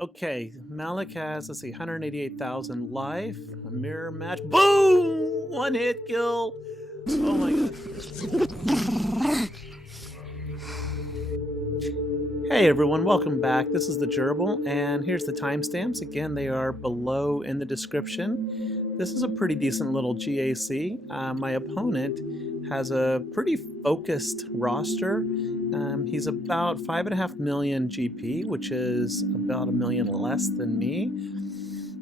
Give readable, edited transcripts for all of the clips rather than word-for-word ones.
Okay, Malak has, let's see, 188,000 life. A mirror match. Boom! One hit kill. Oh my god. Hey everyone, welcome back. This is the Gerbil, and here's the timestamps. Again, they are below in the description. This is a pretty decent little GAC. My opponent has a pretty focused roster. He's about 5.5 million GP, which is about 1 million less than me.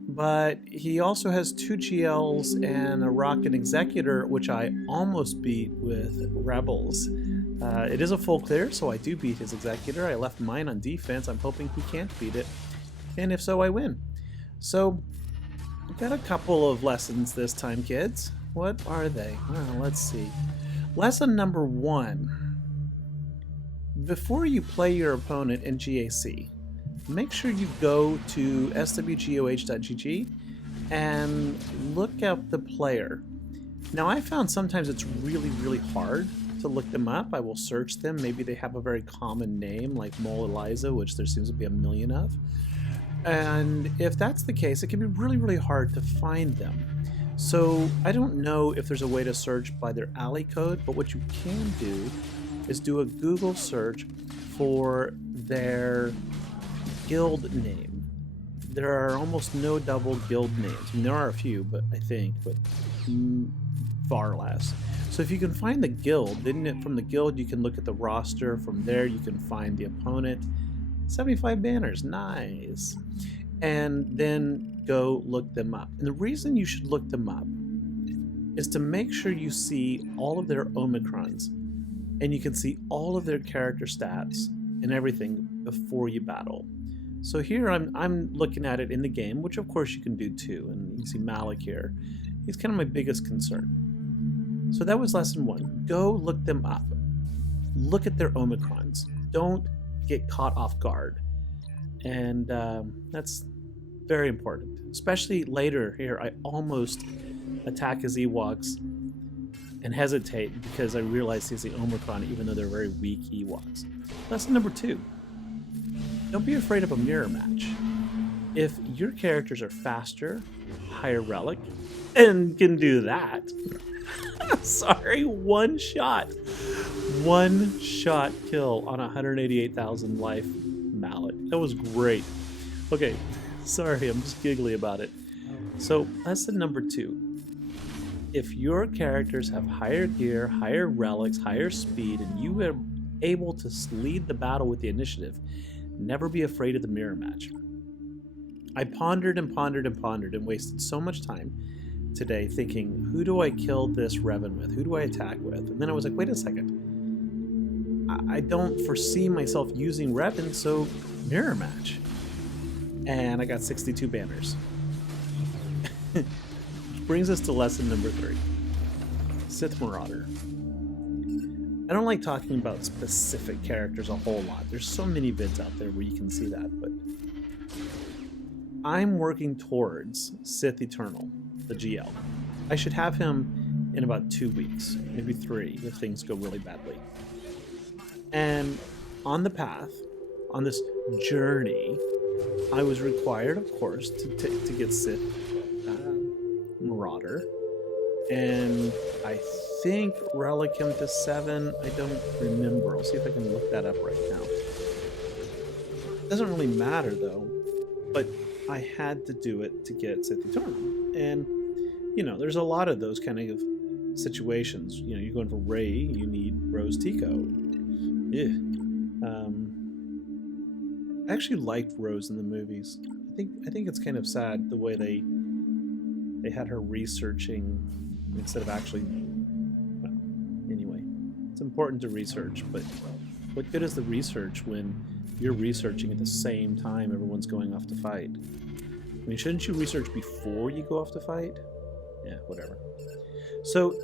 But he also has 2 GLs and a rocket Executor, which I almost beat with Rebels. It is a full clear, so I do beat his Executor. I left mine on defense. I'm hoping he can't beat it. And if so, I win. So, I've got a couple of lessons this time, kids. What are they? Well, let's see. Lesson number 1. Before you play your opponent in GAC, make sure you go to SWGOH.gg and look up the player. Now, I found sometimes it's really hard to look them up. I will search them. Maybe they have a very common name like Mole Eliza, which there seems to be a million of. And if that's the case, it can be really hard to find them. So I don't know if there's a way to search by their alley code, but what you can do is do a Google search for their guild name. There are almost no double guild names. I mean, there are a few, but far less. So if you can find the guild, then from the guild you can look at the roster. From there you can find the opponent. 75 banners, nice. And then go look them up. And the reason you should look them up is to make sure you see all of their OMICRONs and you can see all of their character stats and everything before you battle. So here I'm looking at it in the game, which of course you can do too. And you can see Malak here. He's kind of my biggest concern. So that was lesson 1. Go look them up. Look at their OMICRONs. Don't get caught off guard. And that's very important. Especially later here, I almost attack his Ewoks and hesitate because I realize he's the OMICRON, even though they're very weak Ewoks. Lesson number 2. Don't be afraid of a mirror match. If your characters are faster, higher relic, and can do that, sorry, one shot kill on 188,000 life Malak. That was great. Okay, sorry, I'm just giggly about it. So, lesson number 2. If your characters have higher gear, higher relics, higher speed, and you are able to lead the battle with the initiative, never be afraid of the mirror match. I pondered and wasted so much time today thinking, who do I kill this Revan with? Who do I attack with? And then I was like, wait a second. I don't foresee myself using Revan, so mirror match. And I got 62 banners. Which brings us to lesson number 3. Sith Marauder. I don't like talking about specific characters a whole lot. There's so many vids out there where you can see that, but I'm working towards Sith Eternal, the GL. I should have him in about 2 weeks, maybe 3 if things go really badly. And on the path, on this journey, I was required, of course, to get Sith Marauder. And I think relic him to 7. I don't remember. I'll see if I can look that up right now. It doesn't really matter though, but I had to do it to get Sith Eternal. And, you know, there's a lot of those kind of situations. You know, you're going for Rey, you need Rose Tico. Yeah. I actually liked Rose in the movies. I think it's kind of sad the way they had her researching instead of actually. Well, anyway, it's important to research, but what good is the research when you're researching at the same time everyone's going off to fight? I mean, shouldn't you research before you go off to fight? Yeah, whatever. So,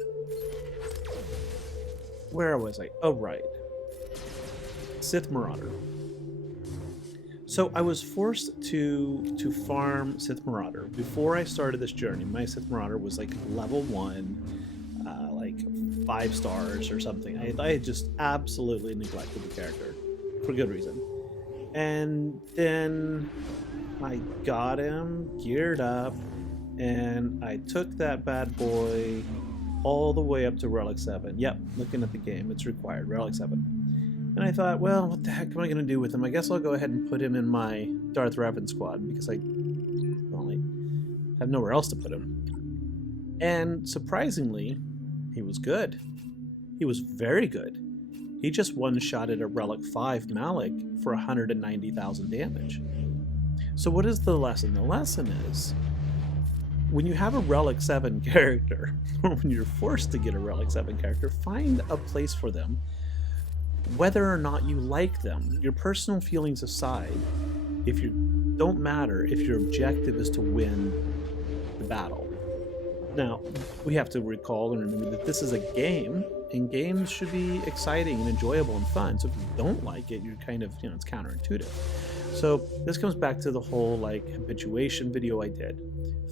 where was I? Oh, right. Sith Marauder. So I was forced to farm Sith Marauder. Before I started this journey, my Sith Marauder was like level 1, like 5 stars or something. I had just absolutely neglected the character for good reason. And then I got him geared up, and I took that bad boy all the way up to Relic 7. Yep, looking at the game, it's required, Relic 7. And I thought, well, what the heck am I going to do with him? I guess I'll go ahead and put him in my Darth Revan squad, because I have nowhere else to put him. And surprisingly, he was good. He was very good. He just one-shotted a Relic 5 Malak for 190,000 damage. So what is the lesson? The lesson is, when you have a Relic 7 character, or when you're forced to get a Relic 7 character, find a place for them, whether or not you like them. Your personal feelings aside, don't matter if your objective is to win the battle. Now, we have to recall and remember that this is a game, and games should be exciting and enjoyable and fun. So if you don't like it, you're kind of, it's counterintuitive. So this comes back to the whole habituation video I did.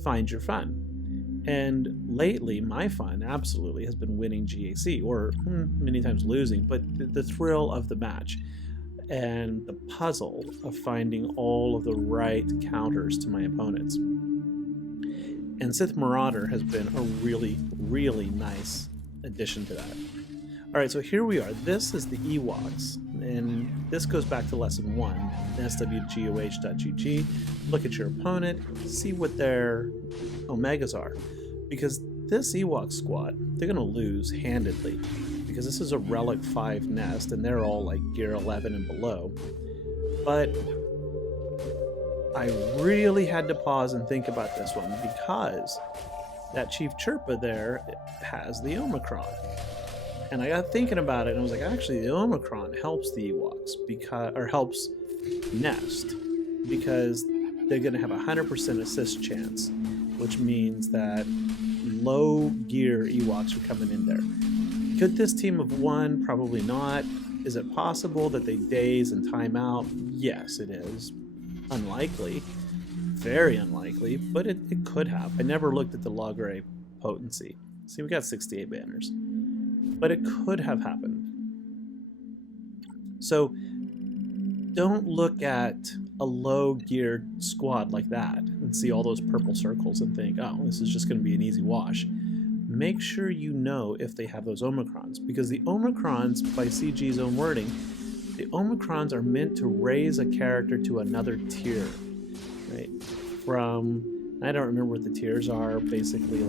Find your fun. And lately, my fun absolutely has been winning GAC, or many times losing, but the thrill of the match and the puzzle of finding all of the right counters to my opponents. And Sith Marauder has been a really, really nice addition to that. Alright, so here we are. This is the Ewoks, and this goes back to Lesson 1, SWGOH.GG. Look at your opponent, see what their Omegas are. Because this Ewok squad, they're going to lose handedly, because this is a Relic 5 nest, and they're all Gear 11 and below. But I really had to pause and think about this one, because that Chief Chirpa there has the OMICRON. And I got thinking about it, and I was like, actually, the OMICRON helps the Ewoks, or helps Nest, because they're going to have a 100% assist chance, which means that low gear Ewoks are coming in there. Could this team have won? Probably not. Is it possible that they daze and time out? Yes, it is. Unlikely. Very unlikely, but it could have. I never looked at the Logray potency. See, we got 68 banners. But it could have happened. So don't look at a low geared squad like that and see all those purple circles and think, oh, this is just going to be an easy wash. Make sure you know if they have those OMICRONs, because the OMICRONs, by CG's own wording, the OMICRONs are meant to raise a character to another tier, right? From, I don't remember what the tiers are, basically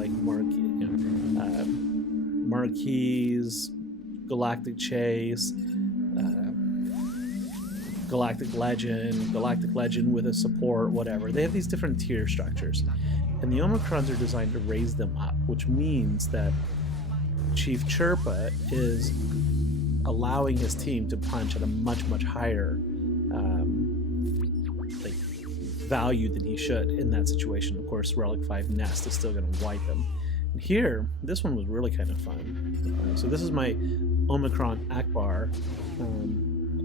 Marquise, Galactic Chase, Galactic Legend with a support, whatever. They have these different tier structures. And the OMICRONs are designed to raise them up, which means that Chief Chirpa is allowing his team to punch at a much, much higher value than he should in that situation. Of course, Relic 5 Nest is still going to wipe him. And here, this one was really kind of fun. So this is my OMICRON Ackbar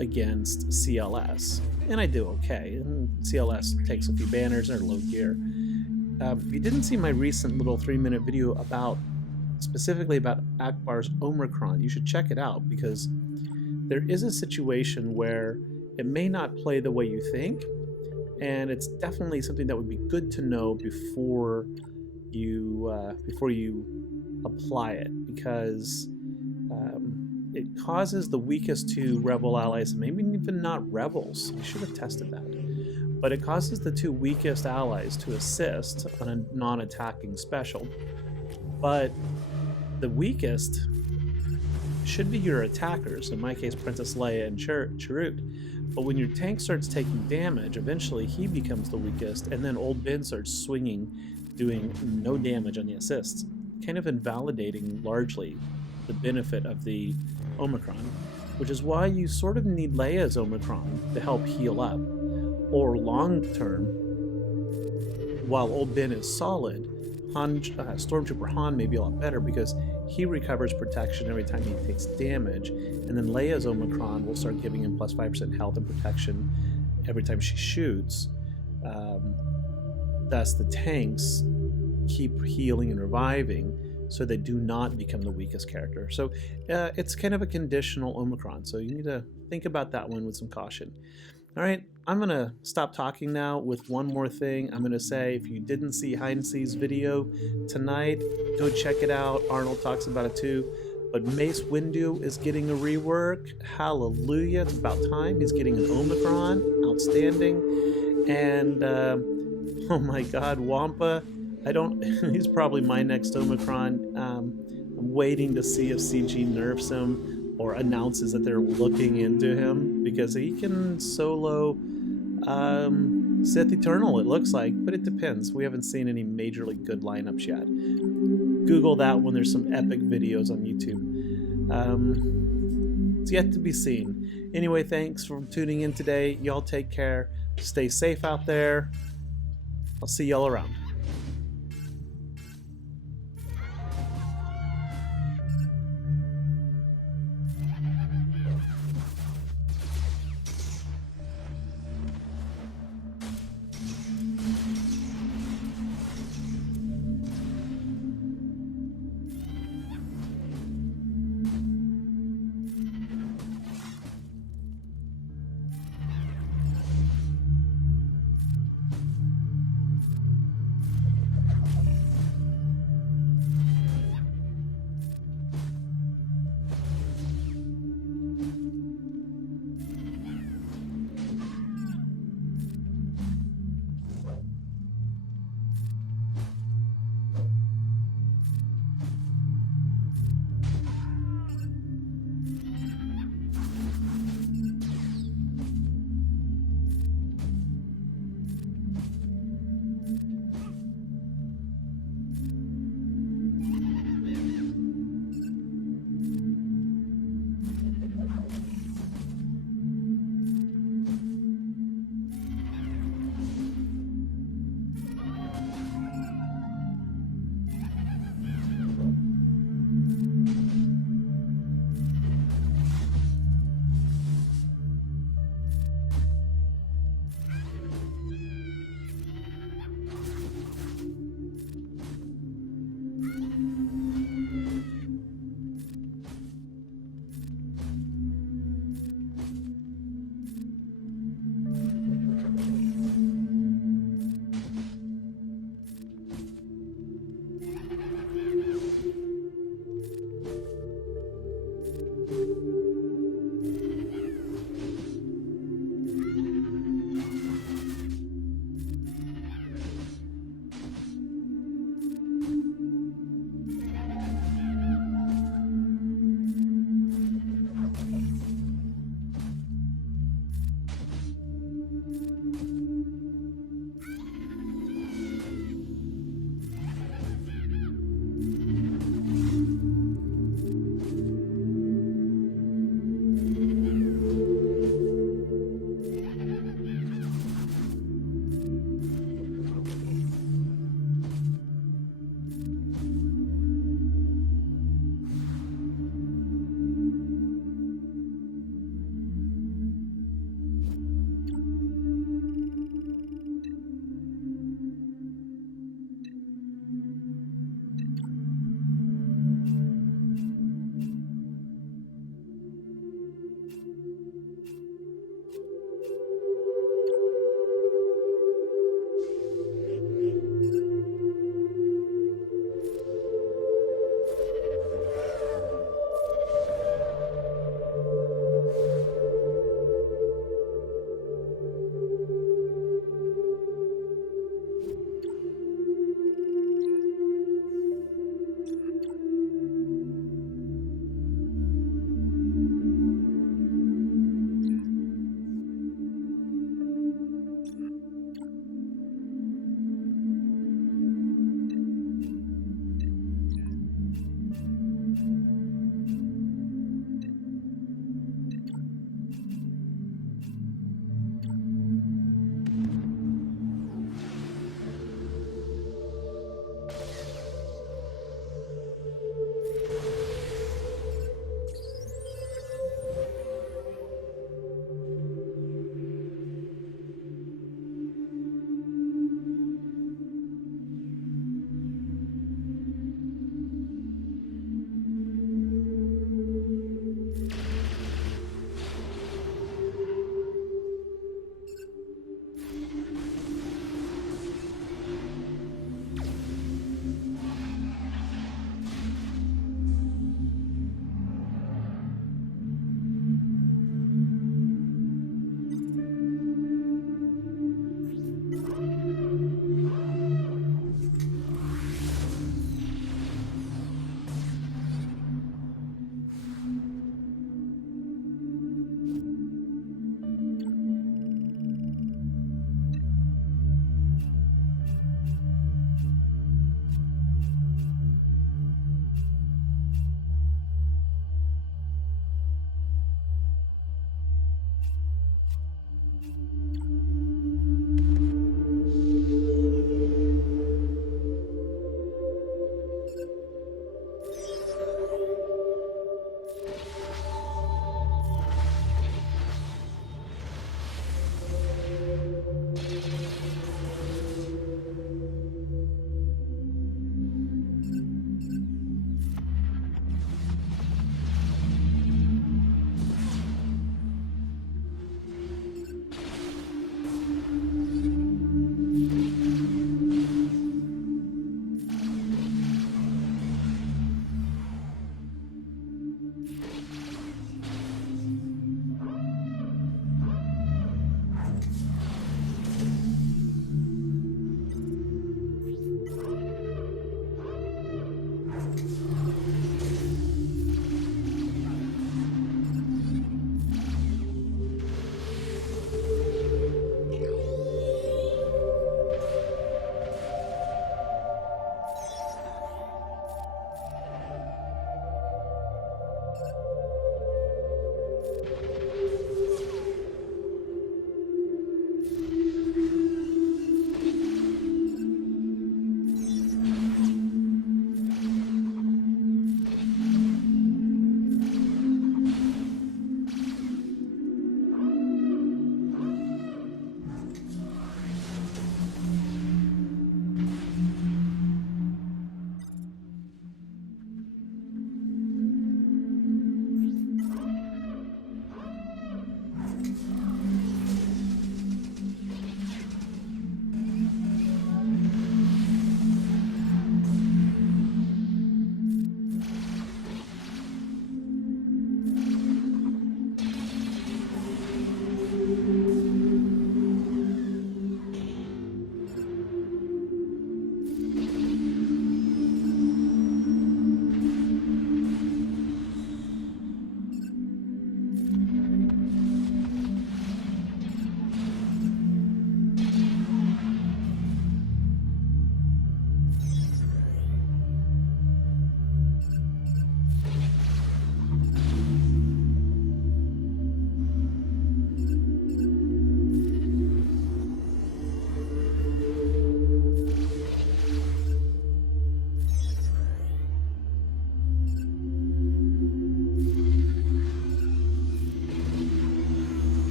against CLS, and I do okay. And CLS takes a few banners and are low gear. If you didn't see my recent little 3-minute video specifically about Ackbar's OMICRON, you should check it out, because there is a situation where it may not play the way you think, and it's definitely something that would be good to know before you apply it, because it causes the weakest 2 rebel allies, maybe even not rebels, I should have tested that, but it causes the 2 weakest allies to assist on a non-attacking special. But the weakest should be your attackers, in my case Princess Leia and Chirrut. But when your tank starts taking damage, eventually he becomes the weakest, and then Old Ben starts swinging, doing no damage on the assists, kind of invalidating largely the benefit of the OMICRON, which is why you sort of need Leia's OMICRON to help heal up. Or long term, while Old Ben is solid, Stormtrooper Han may be a lot better, because he recovers protection every time he takes damage, and then Leia's OMICRON will start giving him plus 5% health and protection every time she shoots. Thus the tanks keep healing and reviving, so they do not become the weakest character. So it's kind of a conditional OMICRON, so you need to think about that one with some caution. All right, I'm going to stop talking now with one more thing. I'm going to say if you didn't see Heinz's video tonight, go check it out. Arnold talks about it too. But Mace Windu is getting a rework. Hallelujah. It's about time. He's getting an OMICRON. Outstanding. And, oh my God, Wampa. He's probably my next OMICRON. I'm waiting to see if CG nerfs him or announces that they're looking into him, because he can solo Sith Eternal, it looks like, but it depends. We haven't seen any majorly good lineups yet. Google that when there's some epic videos on YouTube. It's yet to be seen. Anyway, thanks for tuning in today. Y'all take care. Stay safe out there. I'll see y'all around.